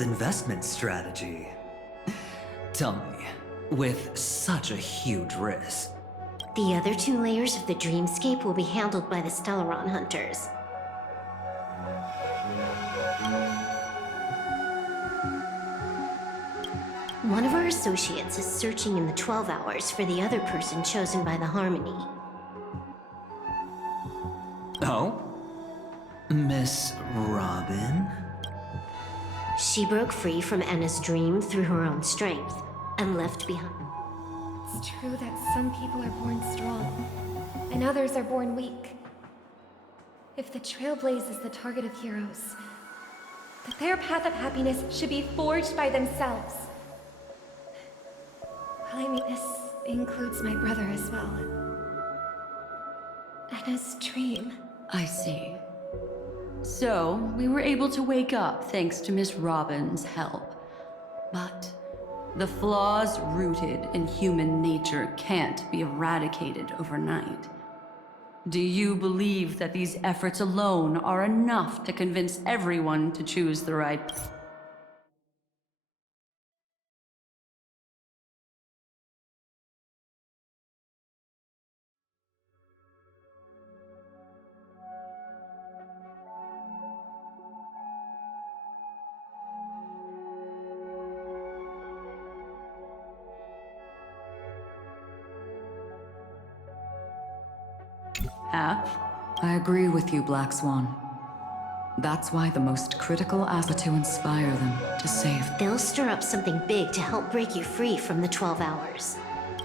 bold investment strategy. Tell me, with such a huge risk, The other 2 layers of the dreamscape will be handled by the Stellaron hunters. One of our associates is searching in the 12 hours for the other person chosen by the Harmony. oh? Miss Robin? She broke free from Enna's dream through her own strength, and left behind. It's true that some people are born strong, and others are born weak. If the Trailblaze is the target of heroes, that their path of happiness should be forged by themselves. Well, I mean, this includes my brother as well. Enna's dream. I see. So, we were able to wake up thanks to Miss Robin's help. But the flaws rooted in human nature can't be eradicated overnight. Do you believe that these efforts alone are enough to convince everyone to choose the right path? I agree with you, Black Swan. That's why the most critical asset to inspire them, to save. They'll stir up something big to help break you free from the 12 hours.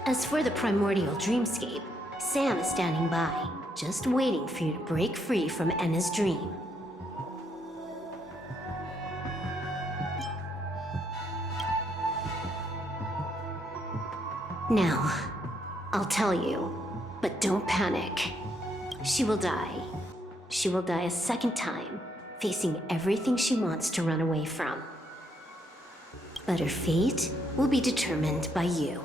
As for the primordial dreamscape, Sam is standing by, just waiting for you to break free from Enna's dream. Now, I'll tell you, but don't panic. She will die. She will die a second time, facing everything she wants to run away from. But her fate will be determined by you.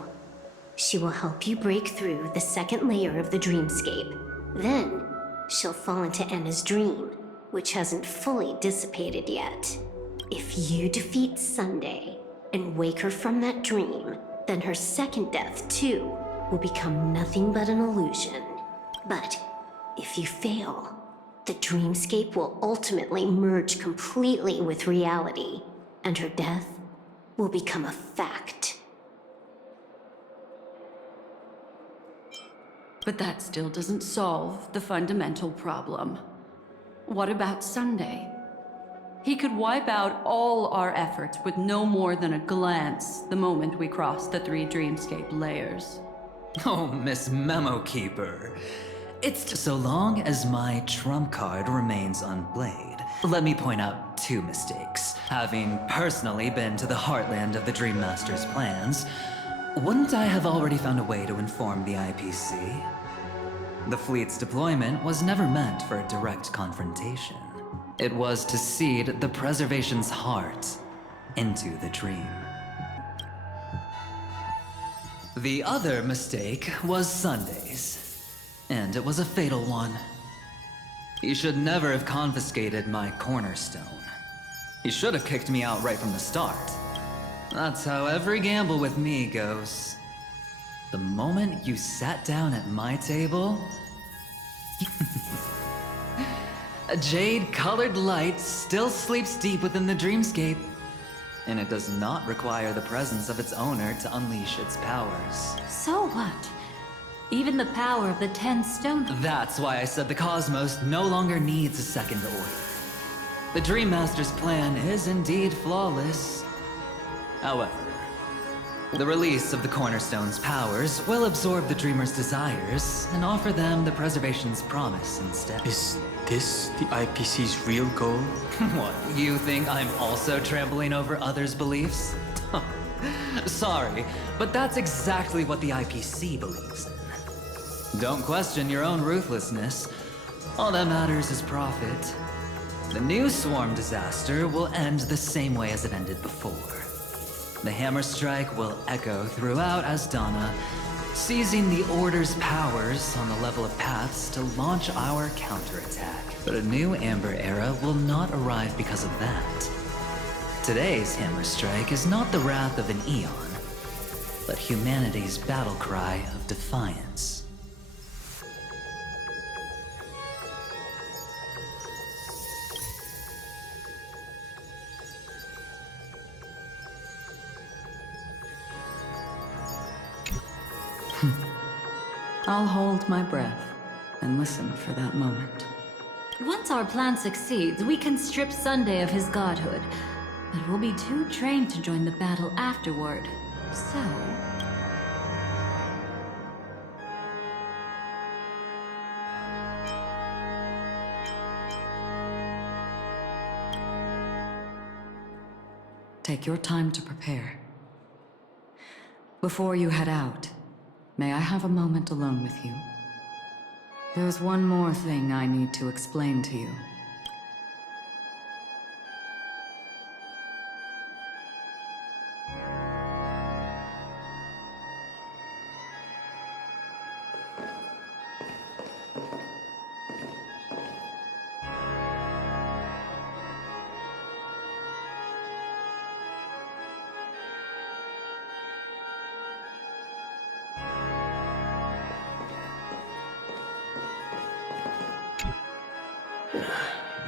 She will help you break through the second layer of the dreamscape. Then, she'll fall into Enna's dream, which hasn't fully dissipated yet. If you defeat Sunday and wake her from that dream, then her second death, too, will become nothing but an illusion. But if you fail, the dreamscape will ultimately merge completely with reality, and her death will become a fact. But that still doesn't solve the fundamental problem. What about Sunday? He could wipe out all our efforts with no more than a glance the moment we cross the 3 dreamscape layers. Oh, Miss Memo Keeper. It's just so long as my trump card remains unplayed. Let me point out 2 mistakes. Having personally been to the heartland of the Dream Master's plans, wouldn't I have already found a way to inform the IPC? The fleet's deployment was never meant for a direct confrontation. It was to seed the Preservation's heart into the dream. The other mistake was Sundays. And it was a fatal one. He should never have confiscated my cornerstone. He should have kicked me out right from the start. That's how every gamble with me goes. The moment you sat down at my table, a jade-colored light still sleeps deep within the dreamscape, and it does not require the presence of its owner to unleash its powers. So what? Even the power of the 10 stone... That's why I said the cosmos no longer needs a second order. The Dream Master's plan is indeed flawless. However, the release of the Cornerstone's powers will absorb the Dreamer's desires and offer them the Preservation's promise instead. Is this the IPC's real goal? What, you think I'm also trampling over others' beliefs? Sorry, but that's exactly what the IPC believes in. Don't question your own ruthlessness. All that matters is profit. The new swarm disaster will end the same way as it ended before. The hammer strike will echo throughout Asdana, seizing the Order's powers on the level of paths to launch our counterattack. But a new Amber Era will not arrive because of that. Today's hammer strike is not the wrath of an eon, but humanity's battle cry of defiance. I'll hold my breath and listen for that moment. Once our plan succeeds, we can strip Sunday of his godhood. But we'll be too trained to join the battle afterward. So... Take your time to prepare. Before you head out, may I have a moment alone with you? There's one more thing I need to explain to you.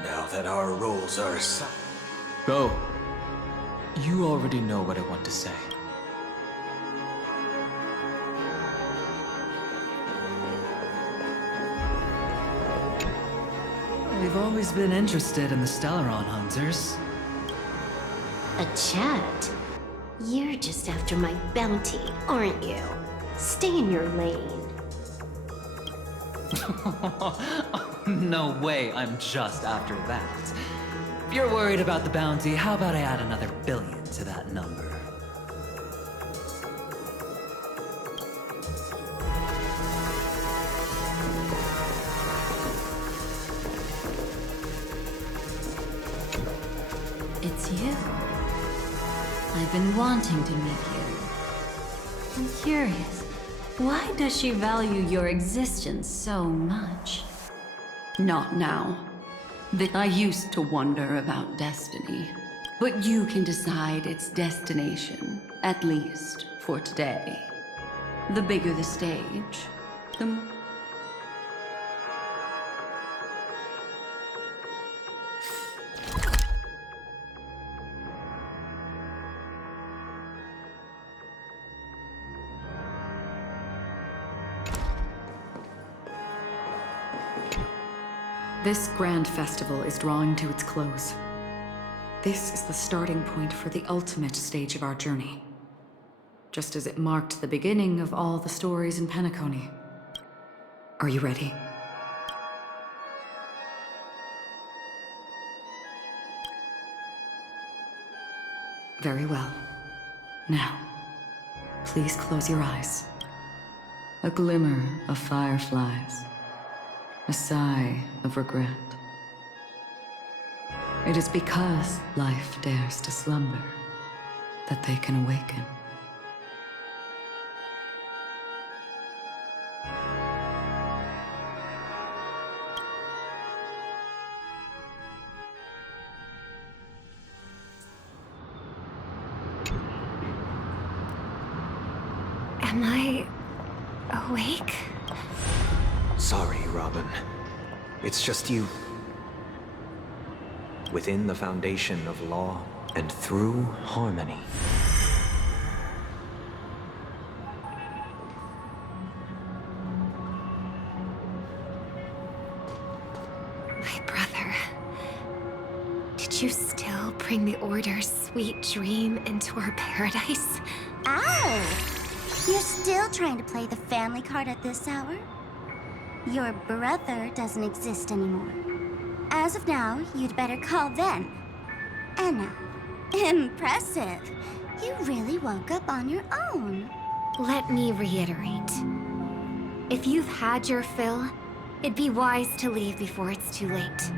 Now that our roles are assigned. Go. You already know what I want to say. We've always been interested in the Stellaron hunters. A chat? You're just after my bounty, aren't you? Stay in your lane. No way, I'm just after that. If you're worried about the bounty, how about I add another billion to that number? It's you. I've been wanting to meet you. I'm curious, why does she value your existence so much? Not now. I used to wonder about destiny. But you can decide its destination, at least for today. The bigger the stage, the more... This grand festival is drawing to its close. This is the starting point for the ultimate stage of our journey. Just as it marked the beginning of all the stories in Penacony. Are you ready? Very well. Now, please close your eyes. A glimmer of fireflies. A sigh of regret. It is because life dares to slumber that they can awaken. Am I awake? Sorry, Robin. It's just you. Within the foundation of law and through harmony. My brother. Did you still bring the Order's sweet dream into our paradise? Ow! You're still trying to play the family card at this hour? Your brother doesn't exist anymore. As of now, you'd better call then. Anna. Impressive. You really woke up on your own. Let me reiterate. If you've had your fill, it'd be wise to leave before it's too late.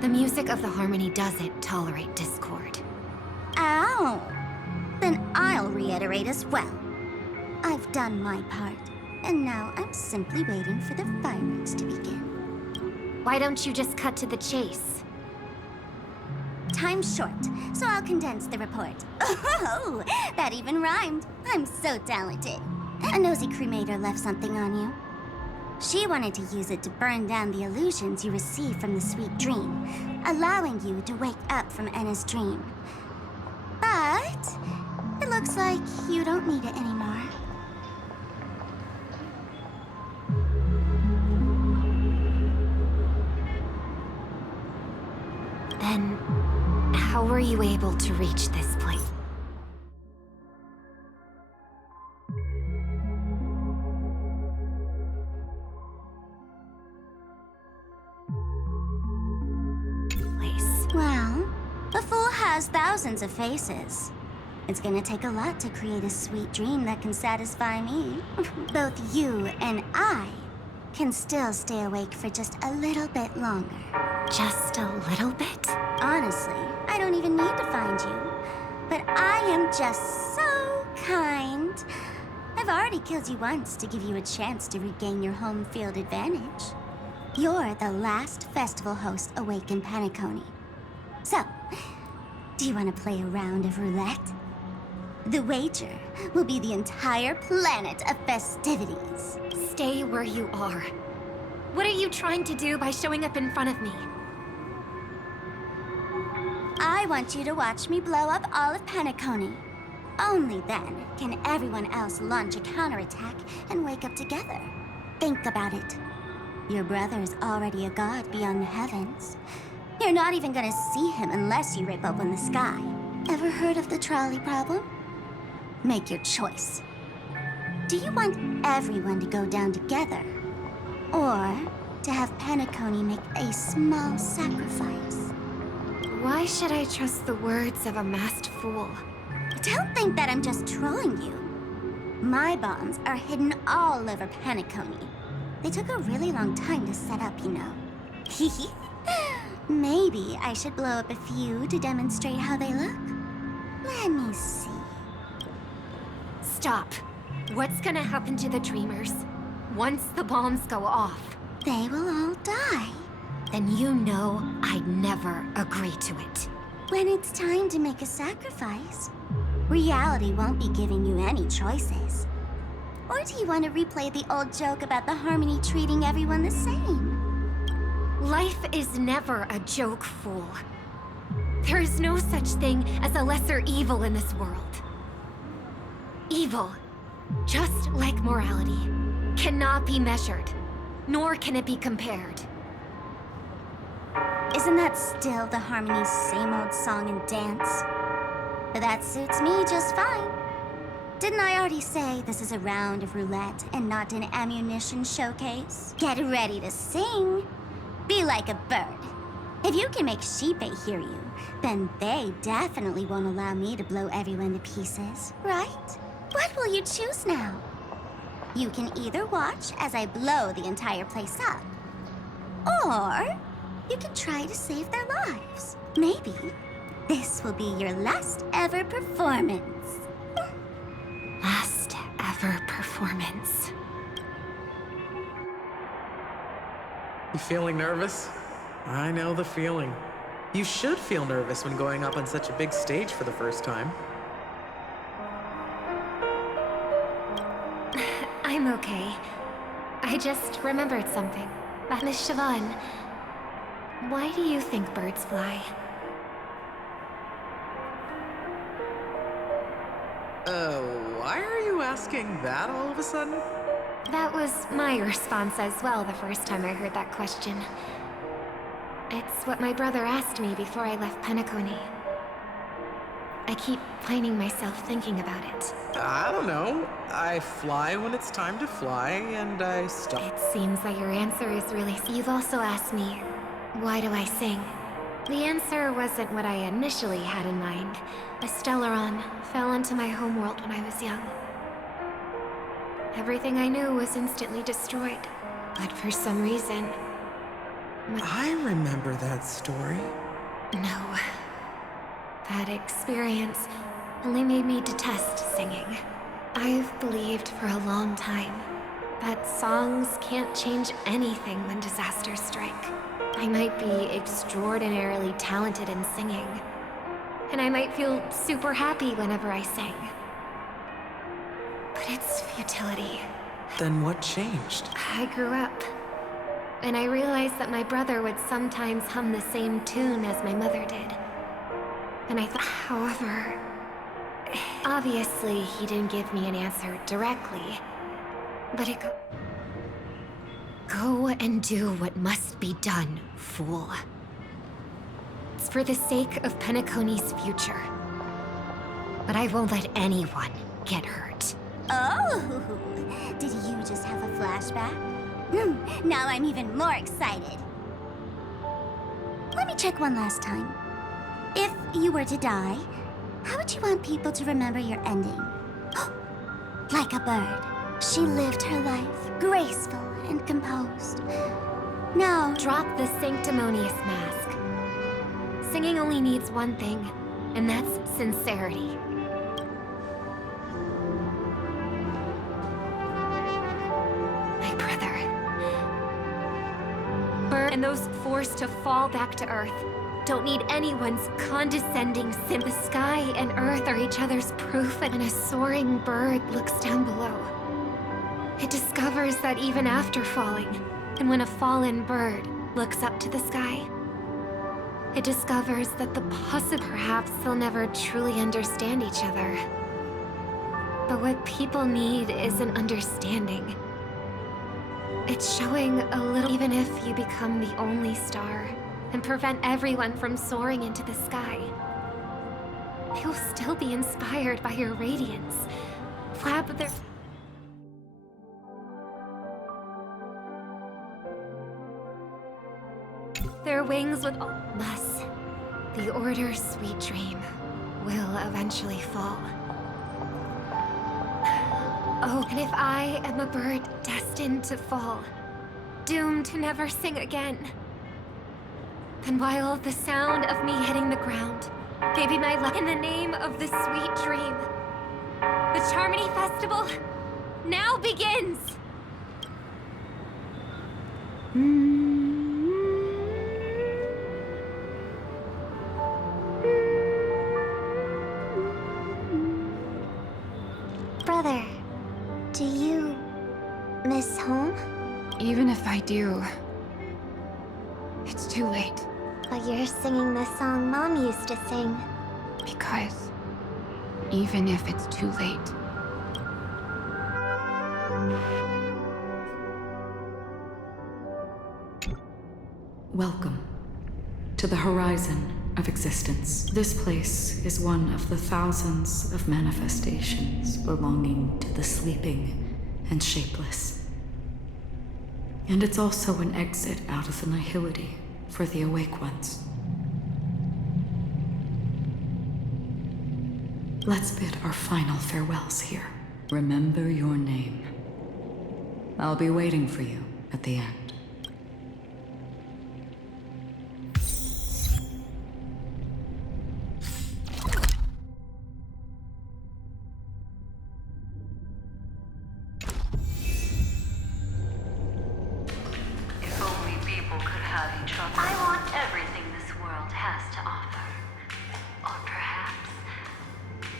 The music of the Harmony doesn't tolerate discord. Ow! Then I'll reiterate as well. I've done my part, and now I'm simply waiting for the fireworks to begin. Why don't you just cut to the chase? time's short, so I'll condense the report. Oh, that even rhymed. I'm so talented. A nosy cremator left something on you. She wanted to use it to burn down the illusions you received from the sweet dream, allowing you to wake up from Enna's dream. But it looks like you don't need it anymore. Then, how were you able to reach this point? Well, a fool has thousands of faces. It's gonna take a lot to create a sweet dream that can satisfy me. Both you and I can still stay awake for just a little bit longer. Just a little bit? Honestly, I don't even need to find you. But I am just so kind. I've already killed you once to give you a chance to regain your home field advantage. You're the last festival host awake in Penacony. So, do you want to play a round of roulette? The wager will be the entire planet of festivities. Stay where you are. What are you trying to do by showing up in front of me? I want you to watch me blow up all of Penacony. Only then can everyone else launch a counterattack and wake up together. Think about it. Your brother is already a god beyond the heavens. You're not even gonna see him unless you rip open the sky. Ever heard of the trolley problem? Make your choice. Do you want everyone to go down together? Or to have Penacony make a small sacrifice? Why should I trust the words of a masked fool? Don't think that I'm just trolling you. My bombs are hidden all over Penacony. They took a really long time to set up, you know. Maybe I should blow up a few to demonstrate how they look? Let me see. Stop. What's gonna happen to the Dreamers? Once the bombs go off, They will all die. then you know I'd never agree to it. When it's time to make a sacrifice, reality won't be giving you any choices. Or do you want to replay the old joke about the Harmony treating everyone the same? Life is never a joke, fool. There is no such thing as a lesser evil in this world. Evil, just like morality, cannot be measured, nor can it be compared. Isn't that still the Harmony's same old song and dance? But that suits me just fine. Didn't I already say this is a round of roulette and not an ammunition showcase? Get ready to sing. Be like a bird. If you can make Sheepei hear you, then they definitely won't allow me to blow everyone to pieces, right? What will you choose now? You can either watch as I blow the entire place up, or you can try to save their lives. Maybe this will be your last ever performance. Last ever performance. You feeling nervous? I know the feeling. You should feel nervous when going up on such a big stage for the first time. I'm okay. I just remembered something. Miss Siobhan, why do you think birds fly? Why are you asking that all of a sudden? That was my response as well the first time I heard that question. It's what my brother asked me before I left Penacony. I keep finding myself thinking about it. I don't know. I fly when it's time to fly, and I stop. It seems that your answer is really... You've also asked me, why do I sing? The answer wasn't what I initially had in mind. A Stellaron fell into my homeworld when I was young. Everything I knew was instantly destroyed. But for some reason... I remember that story. No. That experience only made me detest singing. I've believed for a long time that songs can't change anything when disasters strike. I might be extraordinarily talented in singing, and I might feel super happy whenever I sing. But it's futility. Then what changed? I grew up, and I realized that my brother would sometimes hum the same tune as my mother did. And I thought, however, obviously he didn't give me an answer directly, but it go and do what must be done, fool. It's for the sake of Penacony's future. But I won't let anyone get hurt. Oh, did you just have a flashback? Now I'm even more excited. Let me check one last time. If you were to die, how would you want people to remember your ending? Like a bird. She lived her life, graceful and composed. Now, Drop the sanctimonious mask. Singing only needs one thing, and that's sincerity. My brother. Bird and those forced to fall back to Earth don't need anyone's condescending sin. The sky and Earth are each other's proof, and when a soaring bird looks down below, it discovers that even after falling, and when a fallen bird looks up to the sky, it discovers that perhaps they'll never truly understand each other. But what people need is an understanding. It's showing a little, even if you become the only star and prevent everyone from soaring into the sky. They will still be inspired by your radiance. Flap their wings with thus, the Order's sweet dream will eventually fall. Oh, and if I am a bird destined to fall, doomed to never sing again, then while the sound of me hitting the ground may be my luck, in the name of the sweet dream, the Charmony Festival now begins! brother, do you miss home? Even if I do, it's too late. But you're singing the song Mom used to sing. Because even if it's too late, Welcome to the horizon of existence. This place is one of the thousands of manifestations belonging to the sleeping and shapeless. And it's also an exit out of the nihility for the awake ones. Let's bid our final farewells here. Remember your name. I'll be waiting for you at the end. If only people could have each other. I want everything this world has to offer. Or perhaps,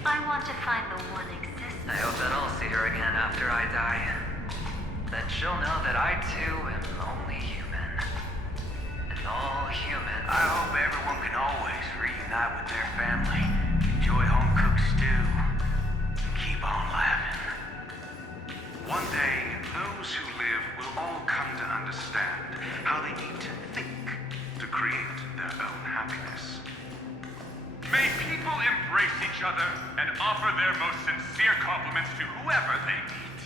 I want to find the one existence. I hope that I'll see her again after I die. Then she'll know that I too am only human. And all human. I hope everyone can always reunite with their family, enjoy home-cooked stew, and keep on laughing. One day, those who live will all come to understand how they need to think to create their own happiness. May people embrace each other and offer their most sincere compliments to whoever they meet.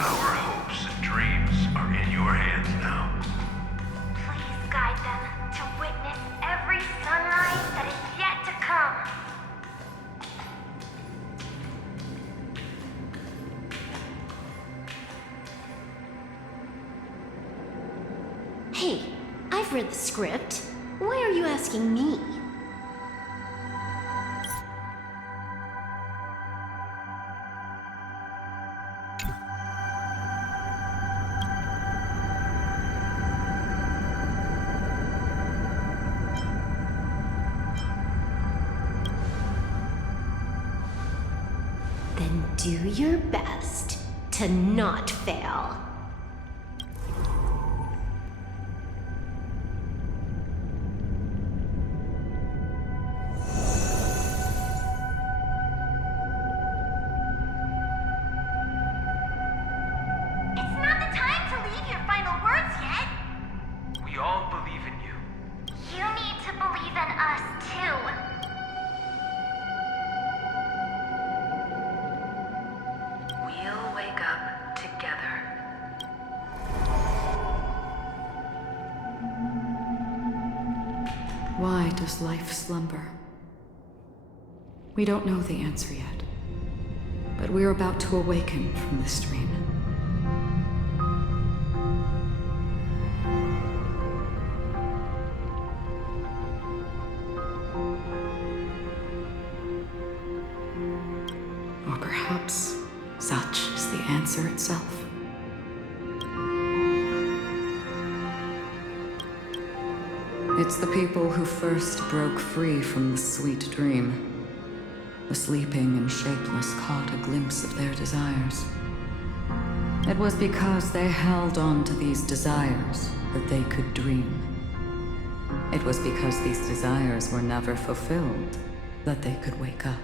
Our hopes and dreams are in your hands now. please guide them to witness every sunrise that is yet to come. Hey, I've read the script. Why are you asking me? and do your best to not fail. It's not the time to leave your final words yet. We all believe in you. You need to believe in us, too. We'll wake up together. Why does life slumber? We don't know the answer yet, but we're about to awaken from this dream. Or perhaps such is the answer itself. It's the people who first broke free from the sweet dream. The sleeping and shapeless caught a glimpse of their desires. It was because they held on to these desires that they could dream. It was because these desires were never fulfilled that they could wake up.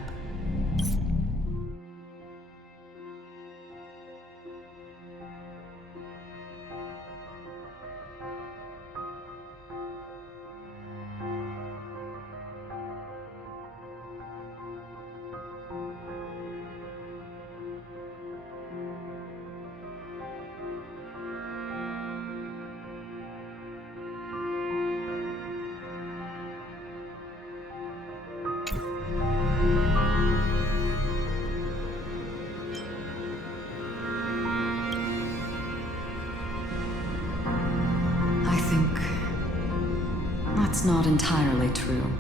That's not entirely true.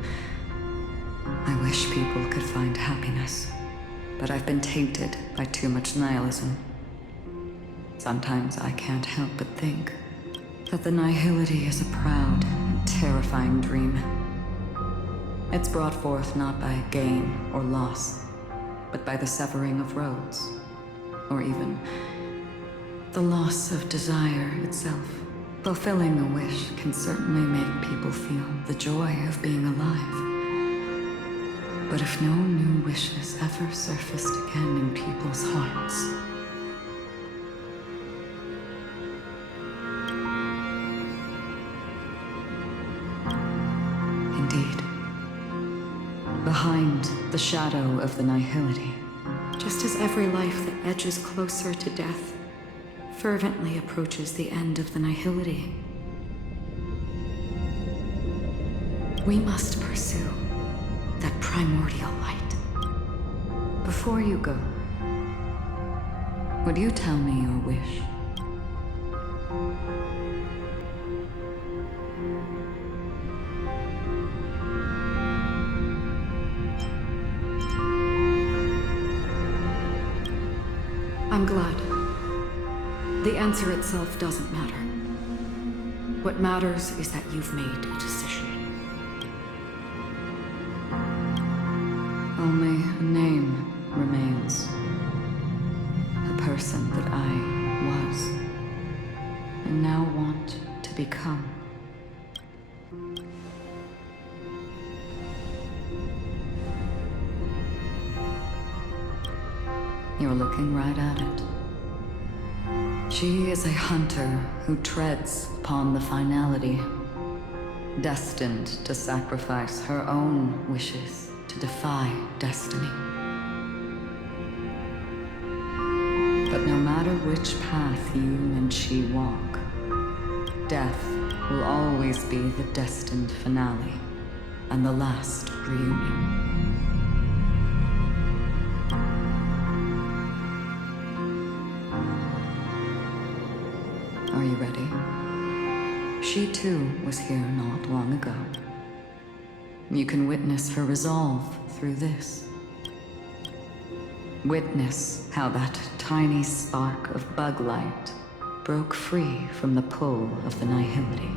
I wish people could find happiness, but I've been tainted by too much nihilism. Sometimes I can't help but think that the nihility is a proud and terrifying dream. It's brought forth not by gain or loss, but by the severing of roads, or even the loss of desire itself. Fulfilling a wish can certainly make people feel the joy of being alive. But if no new wishes ever surfaced again in people's hearts, indeed, behind the shadow of the nihility, just as every life that edges closer to death fervently approaches the end of the nihility, we must pursue that primordial light. Before you go, would you tell me your wish? I'm glad. The answer itself doesn't matter. What matters is that you've made a decision. Only a name remains. A person that I was, and now want to become. You're looking right at it. She is a hunter who treads upon the finality, destined to sacrifice her own wishes to defy destiny. But no matter which path you and she walk, death will always be the destined finale and the last reunion. Are you ready? She too was here not long ago. You can witness her resolve through this. Witness how that tiny spark of bug light broke free from the pull of the nihility.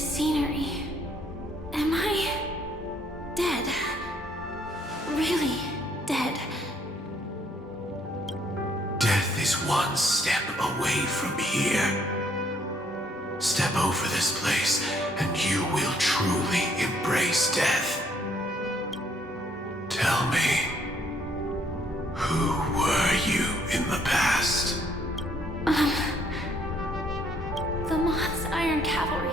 this scenery. Am I dead? Really dead? Death is one step away from here. Step over this place, and you will truly embrace death. Tell me, who were you in the past? The Moth's Iron Cavalry.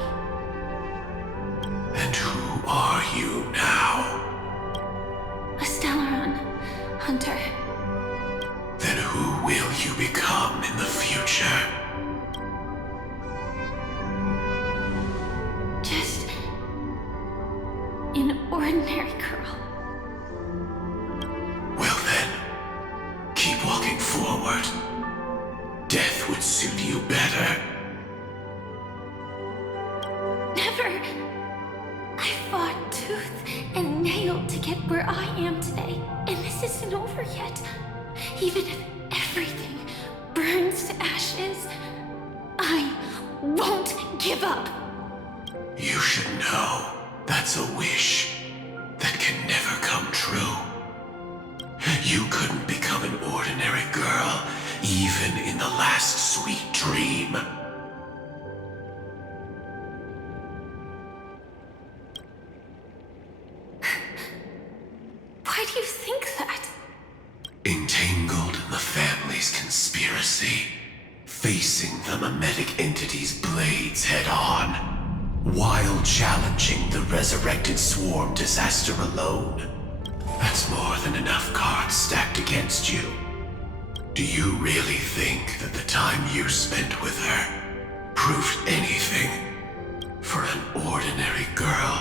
And who are you now? A Stellaron hunter. Then who will you become in the future? Just an ordinary girl. Well then, keep walking forward. Death would suit you better. Never. I fought tooth and nail to get where I am today, and this isn't over yet. Even if everything burns to ashes, I won't give up. You should know that's a wish that can never come true. You couldn't become an ordinary girl, even in the last sweet dream. Why do you think that? Entangled in the family's conspiracy, facing the mimetic entity's blades head-on, while challenging the resurrected swarm disaster alone. That's more than enough cards stacked against you. Do you really think that the time you spent with her proved anything for an ordinary girl?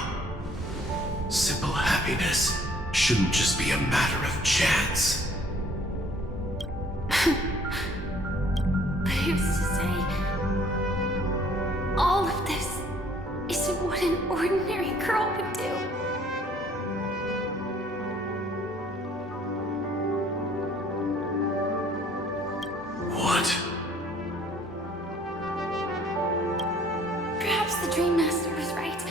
Simple happiness shouldn't just be a matter of chance. But who's to say all of this isn't what an ordinary girl would do? What? Perhaps the Dream Master was right.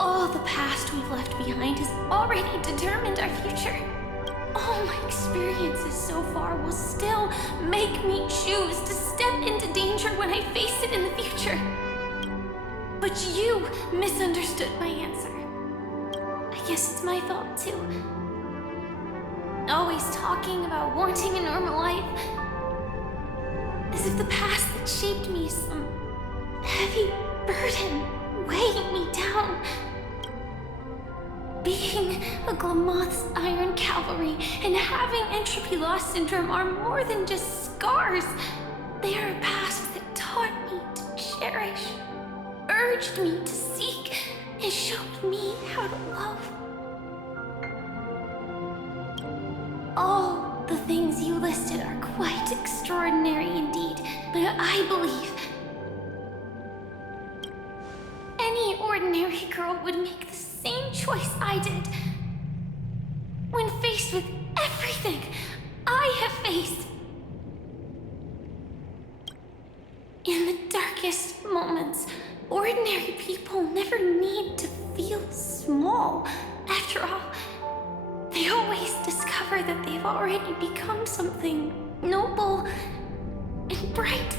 All the past we've left behind has already determined our future. All my experiences so far will still make me choose to step into danger when I face it in the future. But you misunderstood my answer. I guess it's my fault too. Always talking about wanting a normal life. As if the past that shaped me is some heavy burden weighing me down. Being a Glamoth's Iron Cavalry and having entropy loss syndrome are more than just scars. They are a past that taught me to cherish, urged me to seek, and showed me how to love. All the things you listed are quite extraordinary indeed, but I believe any ordinary girl would make the same choice I did. When faced with everything I have faced. In the darkest moments, ordinary people never need to feel small. After all, they always discover that they've already become something noble and bright.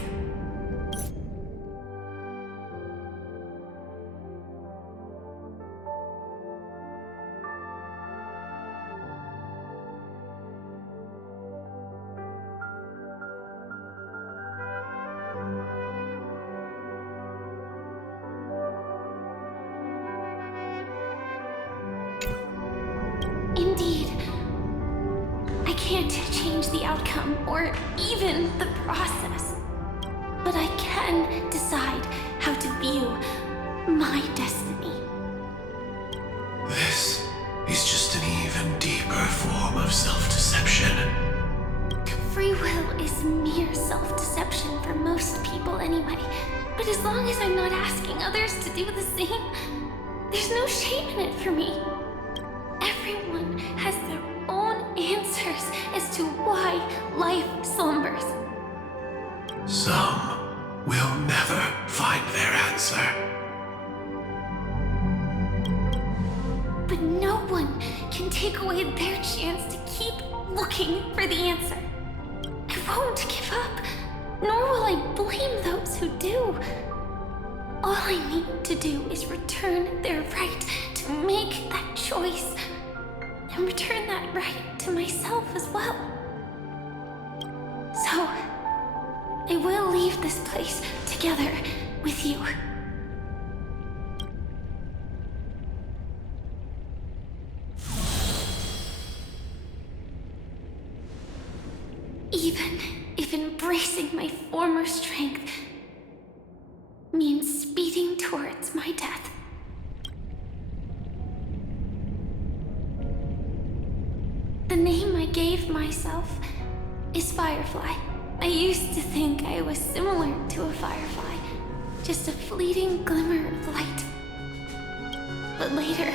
Indeed, I can't change the outcome or even the process, but I can decide how to view my destiny. This is just an even deeper form of self-deception. Free will is mere self-deception for most people anyway, but as long as I'm not asking others to do the same, there's no shame in it for me. Everyone has their own answers as to why life slumbers. Some will never find their answer. take away their chance to keep looking for the answer. I won't give up, nor will I blame those who do. All I need to do is return their right to make that choice, and return that right to myself as well. So, I will leave this place together with you. Even if embracing my former strength means speeding towards my death. The name I gave myself is Firefly. I used to think I was similar to a firefly, just a fleeting glimmer of light. But later,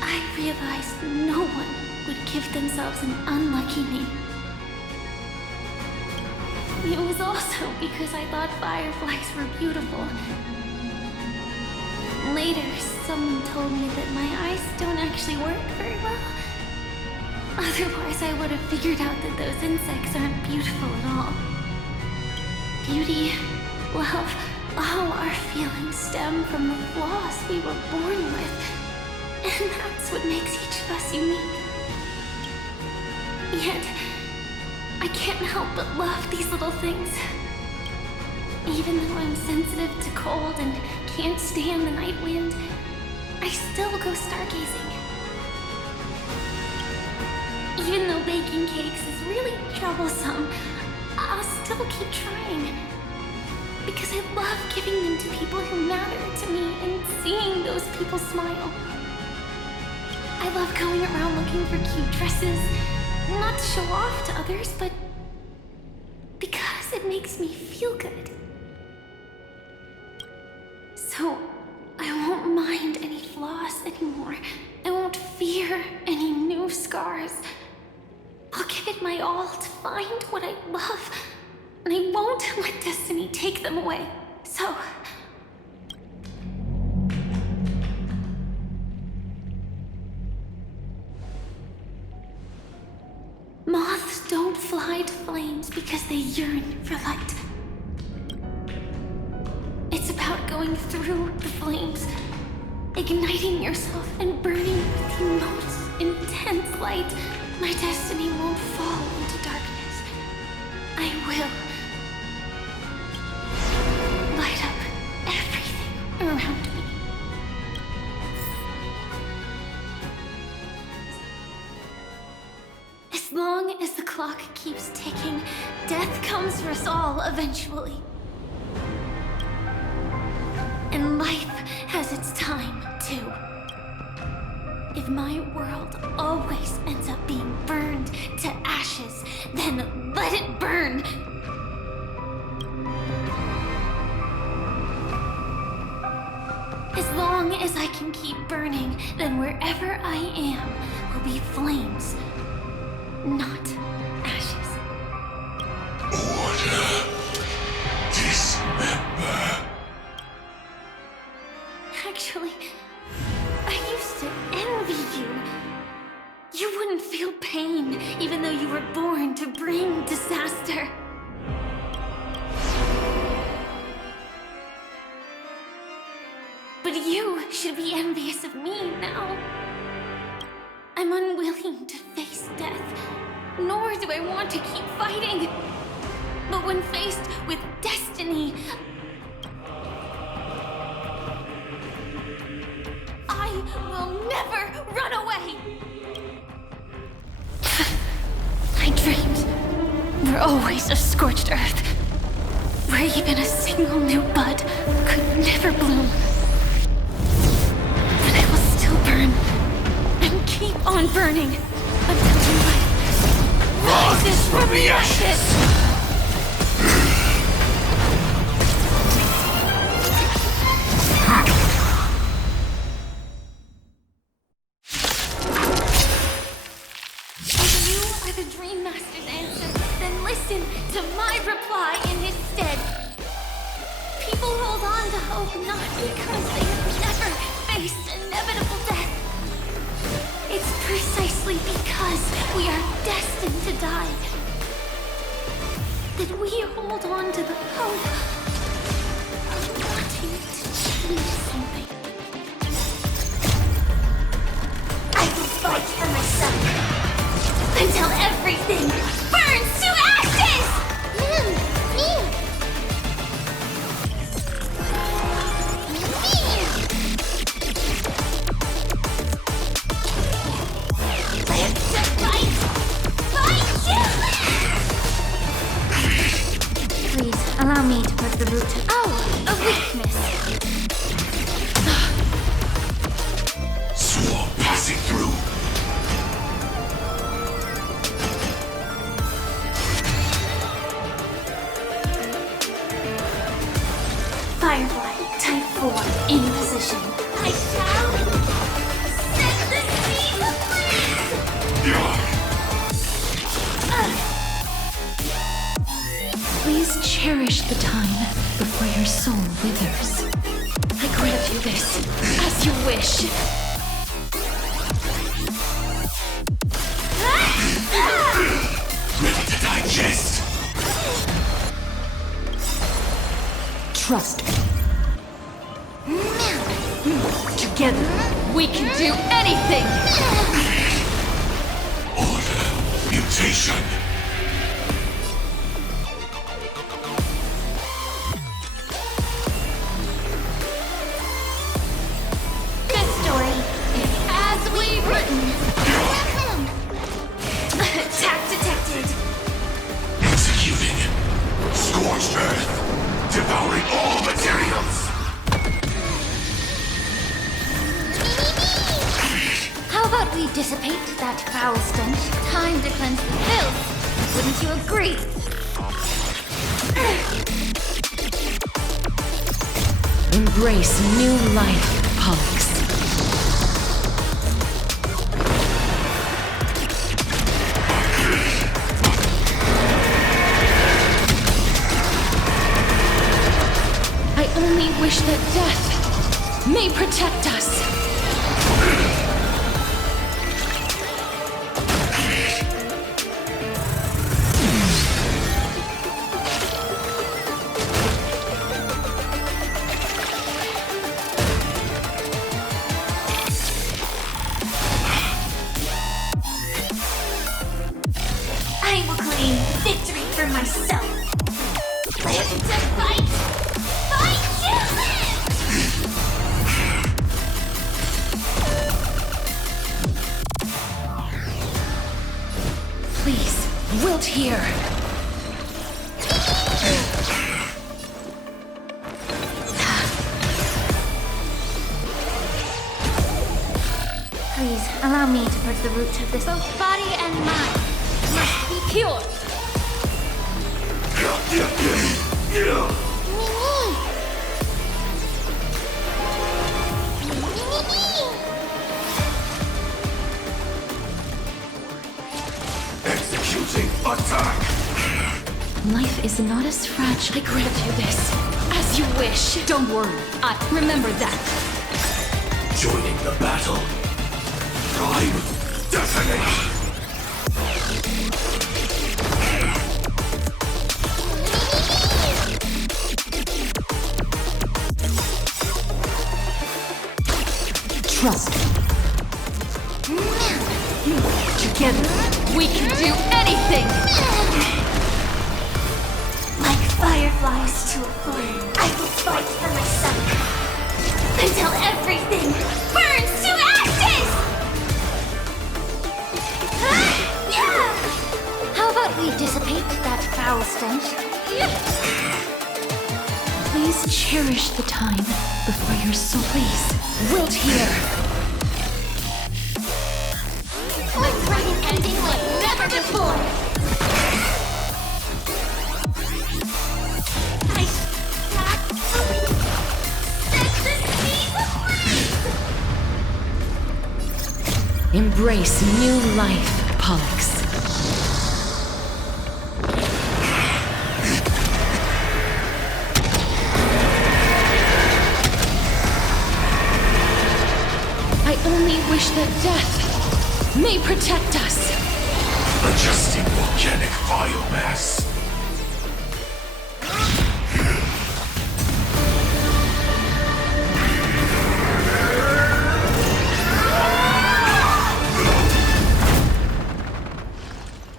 I realized no one would give themselves an unlucky name. It was also because I thought fireflies were beautiful. Later, someone told me that my eyes don't actually work very well. Otherwise, I would have figured out that those insects aren't beautiful at all. Beauty, love, all our feelings stem from the flaws we were born with. And that's what makes each of us unique. Yet, I can't help but love these little things. Even though I'm sensitive to cold and can't stand the night wind, I still go stargazing. Even though baking cakes is really troublesome, I'll still keep trying. Because I love giving them to people who matter to me and seeing those people smile. I love going around looking for cute dresses, not to show off to others, but because it makes me feel good. So, I won't mind any flaws anymore. I won't fear any new scars. I'll give it my all to find what I love, and I won't let destiny take them away. So... moths don't fly to flames because they yearn for light. It's about going through the flames, igniting yourself and burning with the most intense light. My destiny won't fall into darkness. I will light up everything around me. As long as the clock keeps ticking, death comes for us all eventually. And life has its time, too. If my world always ends up being burned to ashes, then let it burn! As long as I can keep burning, then wherever I am will be flames, not ashes. Order. Dismember. Actually, I used to envy you. You wouldn't feel pain, even though you were born to bring disaster. But you should be envious of me now. I'm unwilling to face death, nor do I want to keep fighting. But when faced with destiny, I will never run away! My dreams were always of scorched earth, where even a single new bud could never bloom. But I will still burn, and keep on burning, until new life rises from the ashes! Precisely because we are destined to die, that we hold on to the hope of wanting to change something. I will fight for my son until everything burns to ashes! Please, allow me to put the root to... Oh, a weakness. Swarm passing through. Firefly, type 4, in position. I shall set the seas ablaze! Please cherish the time before your soul withers. I grant you this, as you wish. Ready to digest. Trust me. Together, we can do anything! Order. Mutation. This story is as we've written. Attack detected. Executing. Scorched earth. Devouring all materials. How about we dissipate that foul stench? Time to cleanse the filth. Wouldn't you agree? Embrace new life, Pollux. I only wish that death may protect us. I will claim victory for myself. Live to fight! Fight to live! Please, wilt here. Please, allow me to put the root of this... Both body and mind must be pure. Executing attack. Life is not as fragile. I grant you this, as you wish. Don't worry, I remember that. Joining the battle. Prime detonate. Trust me. Together, we can do anything! Like fireflies to a flame, I will fight for my son until everything burns to ashes! How about we dissipate that foul stench? Please cherish the time before your soul. Please, wilt here. Let's write an ending like never before! I set the seas ablaze! Embrace new life, Pollux. I only wish that death may protect us. Adjusting volcanic biomass.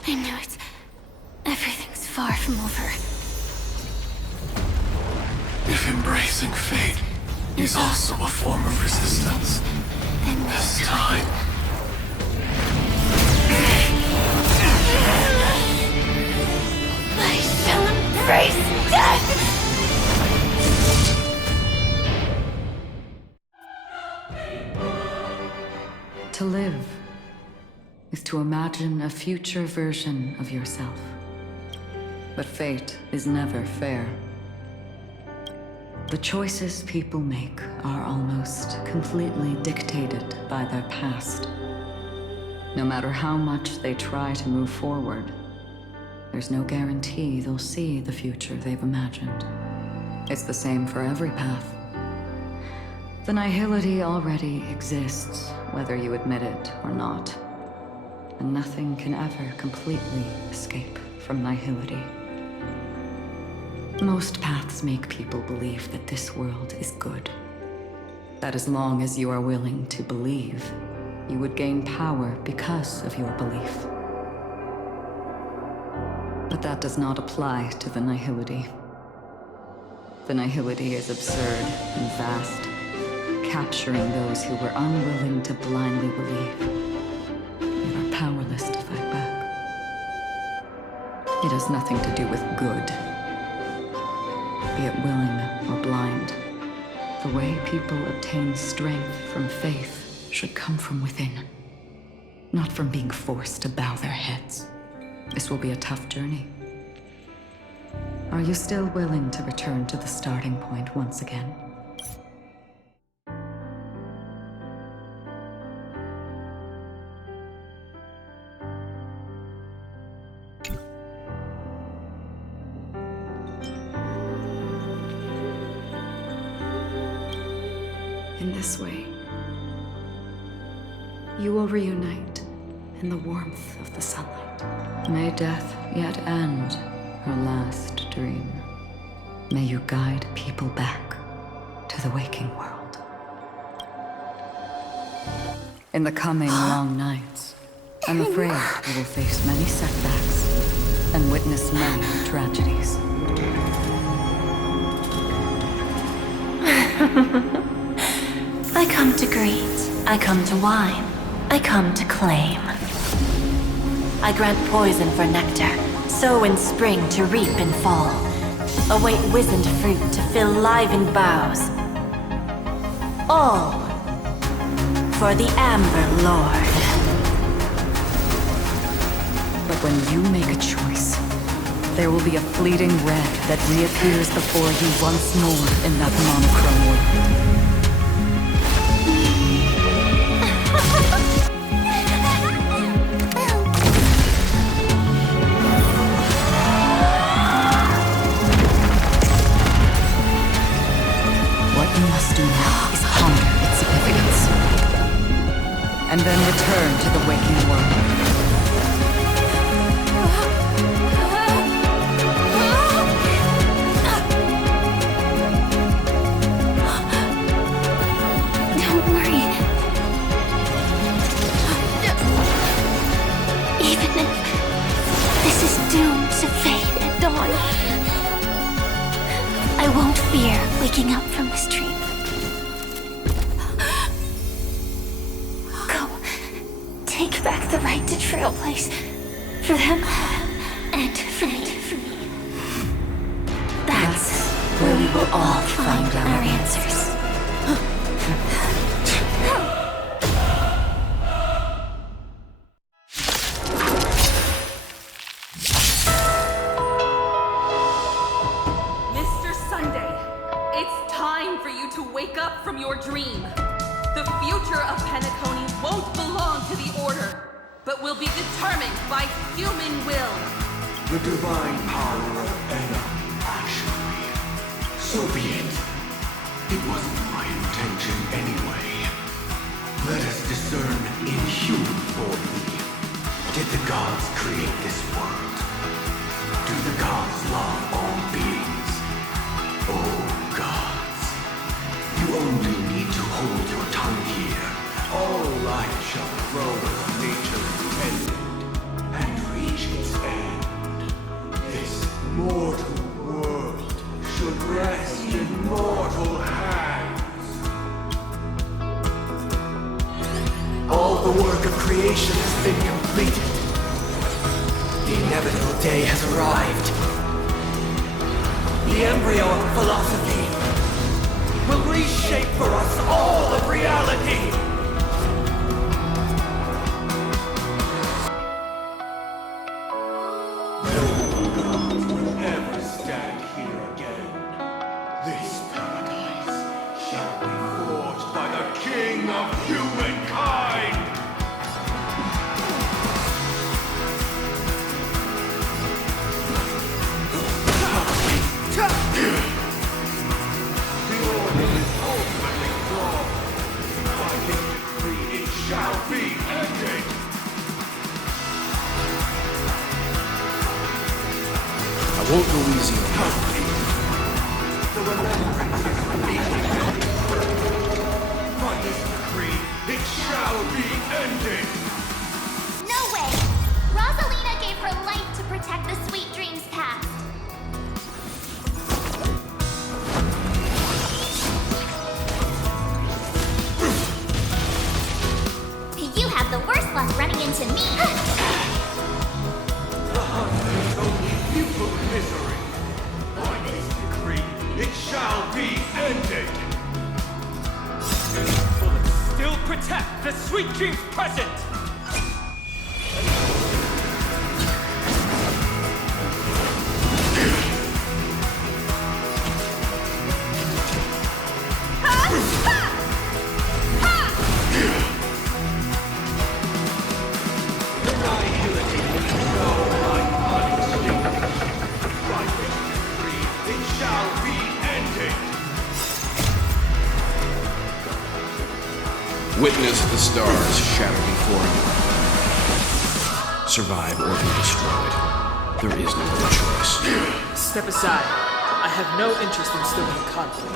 I know everything's far from over. If embracing fate is also a form of resistance, Then this time... I shall embrace death! To live is to imagine a future version of yourself. But fate is never fair. The choices people make are almost completely dictated by their past. No matter how much they try to move forward, there's no guarantee they'll see the future they've imagined. It's the same for every path. The nihility already exists, whether you admit it or not. And nothing can ever completely escape from nihility. Most paths make people believe that this world is good. That as long as you are willing to believe, you would gain power because of your belief. But that does not apply to the nihility. The nihility is absurd and vast, capturing those who were unwilling to blindly believe. You are powerless to fight back. It has nothing to do with good. Be it willing or blind, the way people obtain strength from faith should come from within, not from being forced to bow their heads. This will be a tough journey. Are you still willing to return to the starting point once again? In this way, you will reunite in the warmth of the sunlight. May death yet end her last dream. May you guide people back to the waking world. In the coming long nights, I'm afraid you will face many setbacks and witness many tragedies. I come to greet, I come to whine, I come to claim. I grant poison for nectar, sow in spring to reap in fall. Await wizened fruit to fill livened boughs. All for the Amber Lord. But when you make a choice, there will be a fleeting red that reappears before you once more in that monochrome world. What you must do now is ponder its significance, and then return to the waking world. Don't worry. Even if this is doomed to fade at dawn, I won't fear waking up from this dream. Go. Take back the right to trailblaze. For them, and for me. That's where we will all find our answers. Mr. Sunday, it's time for you to wake up from your dream. The future of Penacony won't belong to the Order, but will be determined by human will. The divine power of Anna, actually. So be it. It wasn't my intention anyway. Let us discern in human for thee. Did the gods create this world? Do the gods love all beings? Oh gods, you only need to hold your tongue here. All life shall grow as nature intended and reach its end. This mortal world should rest in mortal hands. All the work of creation has been completed. The inevitable day has arrived. The embryo of philosophy will reshape for us all of reality. No gods will ever stand here again. This paradise shall be forged by the King of humankind. The order is ultimately flawed. By his decree, it shall be ended. I won't go easy on you. The remembrance is being by his decree, it shall be ended. No way! Rosalina gave her life to protect the sweet dreams past. You have the worst luck running into me. The hunt is only futile misery. By his decree, it shall be ended. Bullets still protect the sweet dreams present! Annihility is no like unextinguished. By his decree, it shall be ended. Witness the stars shatter before you. Survive or be destroyed. There is no other choice. Step aside. I have no interest in stoking conflict.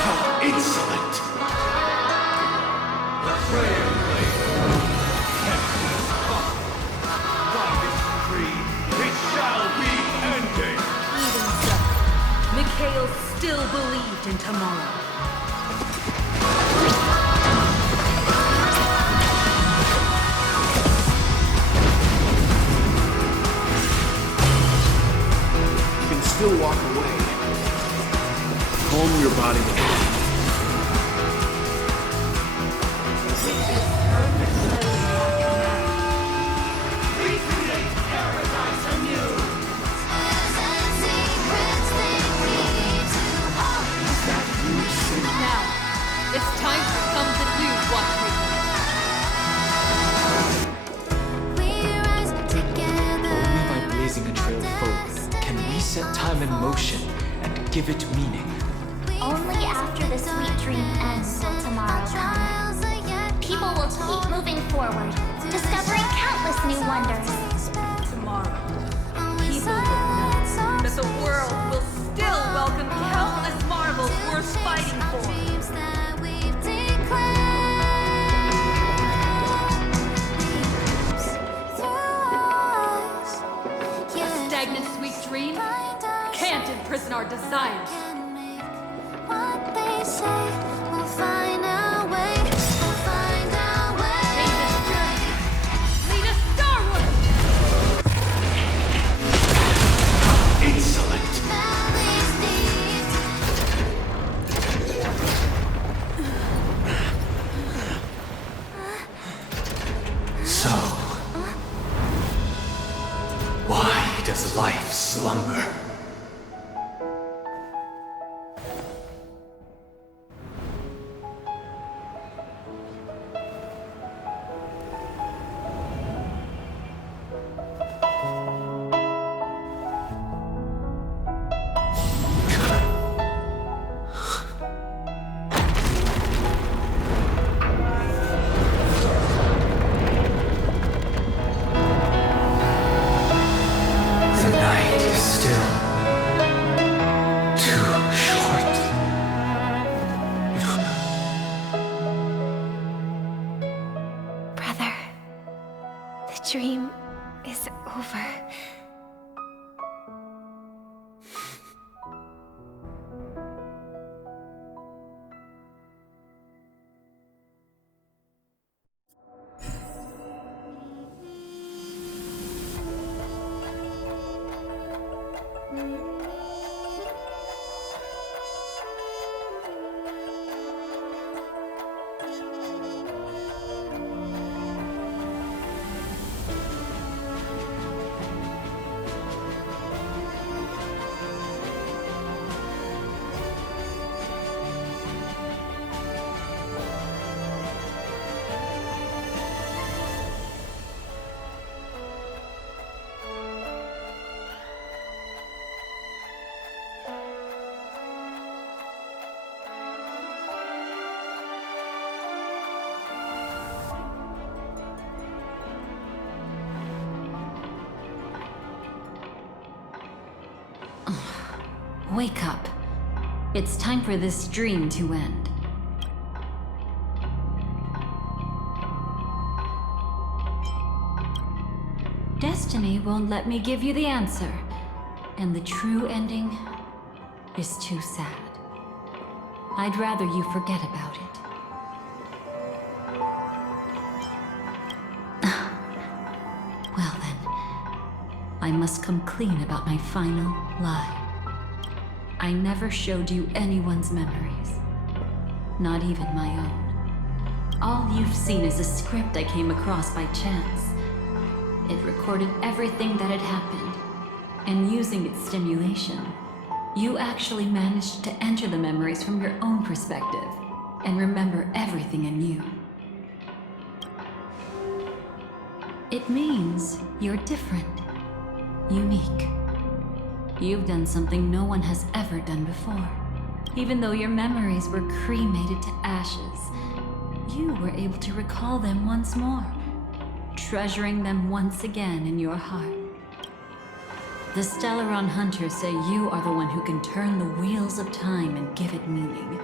How insolent! The prayer blade. By his decree, it shall be ended. Even so, Mikhail still believed in tomorrow. You can still walk away. Calm your body down. Recreate paradise anew. Now, it's time to come to you, Watchmaker. Only by blazing a trail forward can we set time in motion and give it meaning. Only after the sweet dream ends will tomorrow come. People will keep moving forward, discovering countless new wonders. Tomorrow, people will know that the world will still welcome countless marvels worth fighting for. A stagnant sweet dream can't imprison our desires. May this journey lead us starward! Insolent. So, why does life slumber? wake up. It's time for this dream to end. Destiny won't let me give you the answer, and the true ending is too sad. I'd rather you forget about it. Well then, I must come clean about my final lie. I never showed you anyone's memories, not even my own. All you've seen is a script I came across by chance. It recorded everything that had happened, and using its stimulation, you actually managed to enter the memories from your own perspective and remember everything anew. It means you're different, unique. You've done something no one has ever done before. Even though your memories were cremated to ashes, you were able to recall them once more, treasuring them once again in your heart. The Stellaron Hunters say you are the one who can turn the wheels of time and give it meaning.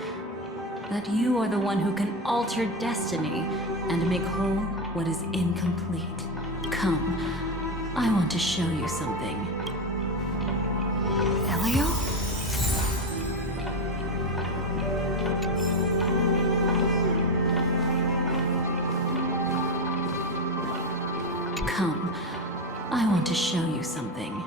That you are the one who can alter destiny and make whole what is incomplete. Come, I want to show you something. Elio? Come, I want to show you something.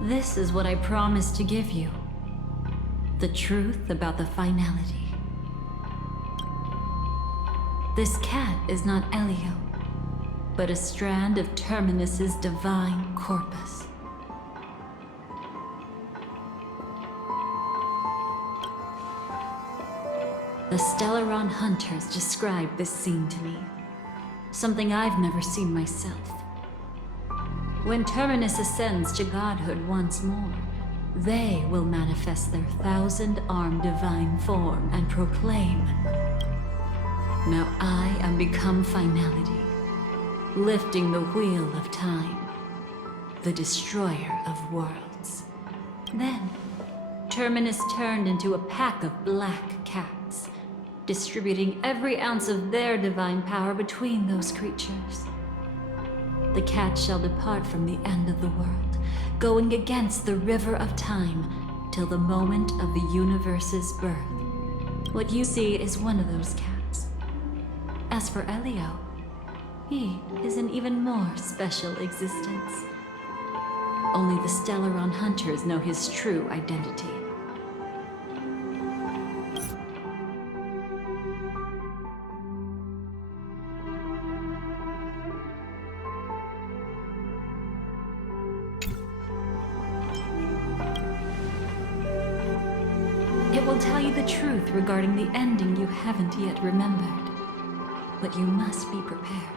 This is what I promised to give you. The truth about the finality. This cat is not Elio, but a strand of Terminus's divine corpus. The Stellaron Hunters described this scene to me. Something I've never seen myself. When Terminus ascends to godhood once more, they will manifest their 1,000-armed divine form and proclaim, "Now I am become finality, lifting the wheel of time, the destroyer of worlds." Then, Terminus turned into a pack of black cats, distributing every ounce of their divine power between those creatures. The cat shall depart from the end of the world, going against the river of time till the moment of the universe's birth. What you see is one of those cats. As for Elio, he is an even more special existence. Only the Stellaron Hunters know his true identity. It will tell you the truth regarding the ending you haven't yet remembered. But you must be prepared.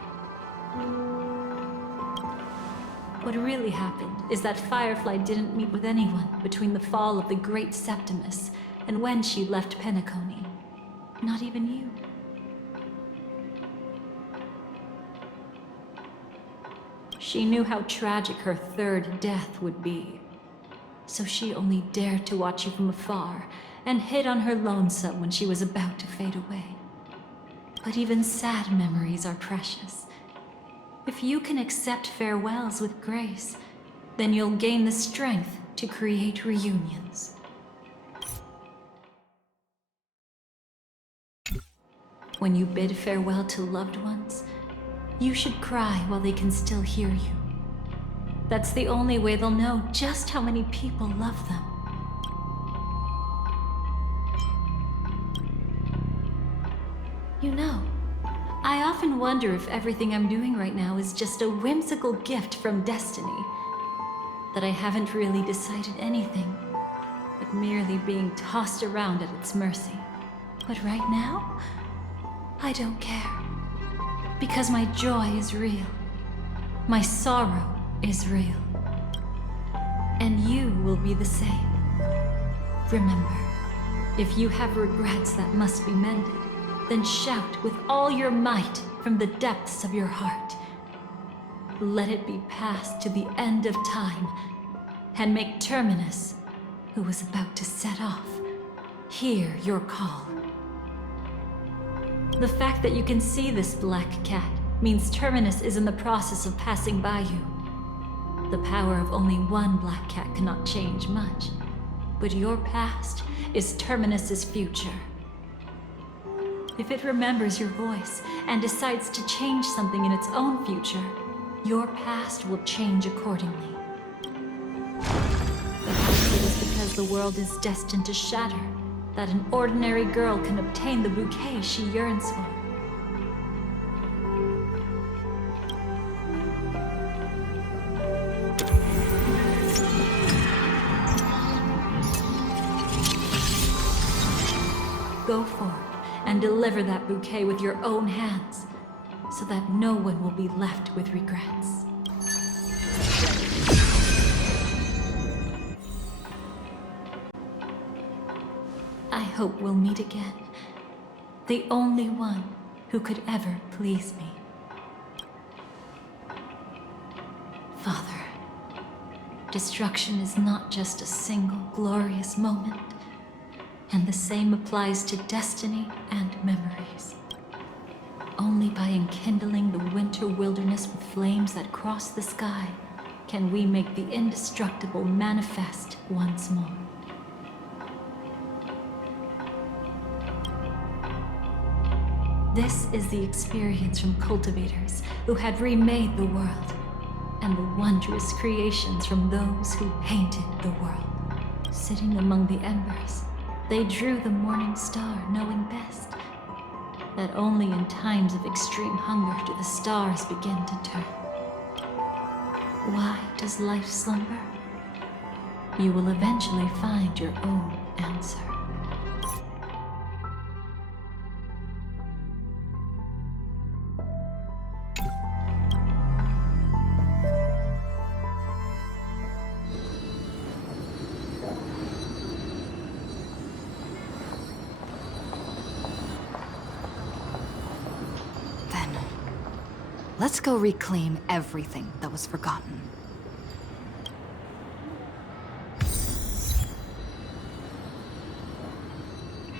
What really happened is that Firefly didn't meet with anyone between the fall of the Great Septimus and when she left Penacony. Not even you. She knew how tragic her third death would be. So she only dared to watch you from afar and hid on her lonesome when she was about to fade away. But even sad memories are precious. If you can accept farewells with grace, then you'll gain the strength to create reunions. When you bid farewell to loved ones, you should cry while they can still hear you. That's the only way they'll know just how many people love them. You know, I often wonder if everything I'm doing right now is just a whimsical gift from destiny. That I haven't really decided anything, but merely being tossed around at its mercy. But right now, I don't care. Because my joy is real. My sorrow is real. And you will be the same. Remember, if you have regrets that must be mended, then shout with all your might from the depths of your heart. Let it be passed to the end of time, and make Terminus, who was about to set off, hear your call. The fact that you can see this black cat means Terminus is in the process of passing by you. The power of only one black cat cannot change much, but your past is Terminus's future. If it remembers your voice and decides to change something in its own future, your past will change accordingly. Perhaps it is because the world is destined to shatter that an ordinary girl can obtain the bouquet she yearns for. Go forth and deliver that bouquet with your own hands, so that no one will be left with regrets. I hope we'll meet again. The only one who could ever please me. Father, destruction is not just a single glorious moment, and the same applies to destiny and memories. Only by enkindling the winter wilderness with flames that cross the sky can we make the indestructible manifest once more. This is the experience from cultivators who had remade the world, and the wondrous creations from those who painted the world. Sitting among the embers, they drew the morning star, knowing best that only in times of extreme hunger do the stars begin to turn. Why does life slumber? You will eventually find your own answer. Let's go reclaim everything that was forgotten.